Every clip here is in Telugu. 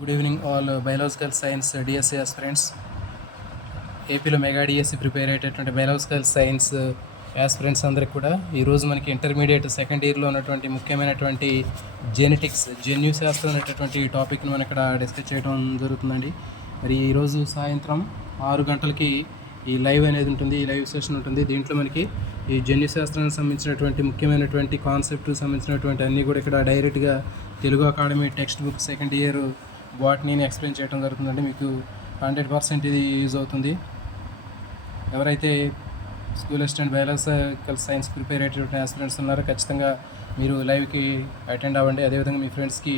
Good evening all biological science DSC aspirants. ఏపీలో మెగా డిఎస్సి ప్రిపేర్ అయ్యేటటువంటి బయాలజికల్ సైన్స్ ఆస్పిరెంట్స్ అందరికి కూడా ఈరోజు మనకి ఇంటర్మీడియట్ సెకండ్ ఇయర్లో ఉన్నటువంటి ముఖ్యమైనటువంటి జెనెటిక్స్ జన్యు శాస్త్రం అనేటటువంటి టాపిక్ను మనం ఇక్కడ డిస్కస్ చేయడం జరుగుతుందండి. మరి ఈరోజు సాయంత్రం 6 గంటలకి ఈ లైవ్ అనేది ఉంటుంది, ఈ లైవ్ సెషన్ ఉంటుంది. దీంట్లో మనకి ఈ జన్యు శాస్త్రానికి సంబంధించినటువంటి ముఖ్యమైనటువంటి కాన్సెప్ట్ సంబంధించినటువంటి అన్నీ కూడా ఇక్కడ డైరెక్ట్గా Telugu academy text book second year బాటనీని ఎక్స్ప్లెయిన్ చేయడం జరుగుతుందండి. మీకు 100% ఇది యూజ్ అవుతుంది. ఎవరైతే school assistant biological science prepare అయ్యేటువంటి ఆస్పిరెంట్స్ ఉన్నారో ఖచ్చితంగా మీరు లైవ్కి అటెండ్ అవ్వండి. అదేవిధంగా మీ ఫ్రెండ్స్కి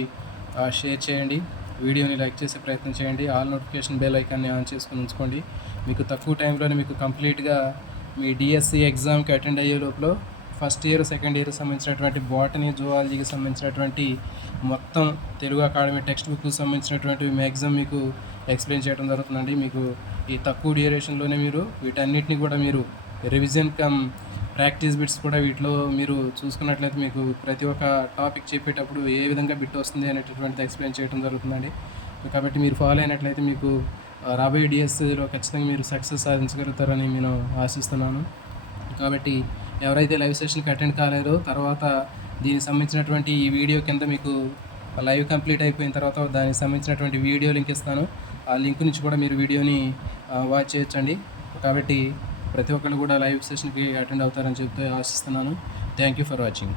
షేర్ చేయండి, వీడియోని లైక్ చేసే ప్రయత్నం చేయండి, ఆల్ నోటిఫికేషన్ బెల్ ఐకాన్ని ఆన్ చేసుకొని ఉంచుకోండి. మీకు తక్కువ టైంలోనే మీకు కంప్లీట్గా మీ డిఎస్సి ఎగ్జామ్కి అటెండ్ అయ్యే లోపల ఫస్ట్ ఇయర్ సెకండ్ ఇయర్ సంబంధించినటువంటి బాటనీ జువాలజీకి సంబంధించినటువంటి మొత్తం తెలుగు అకాడమీ టెక్స్ట్ బుక్కి సంబంధించినటువంటి మ్యాక్సిమం మీకు ఎక్స్ప్లెయిన్ చేయడం జరుగుతుందండి. మీకు ఈ తక్కువ డ్యూరేషన్లోనే మీరు వీటన్నిటిని కూడా మీరు రివిజన్ కమ్ ప్రాక్టీస్ బిట్స్ కూడా వీటిలో మీరు చూసుకున్నట్లయితే మీకు ప్రతి ఒక్క టాపిక్ చెప్పేటప్పుడు ఏ విధంగా బిట్ వస్తుంది అనేటటువంటిది ఎక్స్ప్లెయిన్ చేయడం జరుగుతుందండి. కాబట్టి మీరు ఫాలో అయినట్లయితే మీకు రాబోయే డిఎస్సిలో ఖచ్చితంగా మీరు సక్సెస్ సాధించగలుగుతారని నేను ఆశిస్తున్నాను. కాబట్టి ఎవరైతే లైవ్ సెషన్కి అటెండ్ కాలేదో తర్వాత దీనికి సంబంధించినటువంటి ఈ వీడియో కింద మీకు లైవ్ కంప్లీట్ అయిపోయిన తర్వాత దానికి సంబంధించినటువంటి వీడియో లింక్ ఇస్తాను. ఆ లింక్ నుంచి కూడా మీరు వీడియోని వాచ్ చేయొచ్చండి. కాబట్టి ప్రతి ఒక్కరు కూడా లైవ్ సెషన్కి అటెండ్ అవుతారని చెప్తూ ఆశిస్తున్నాను. Thank you for watching.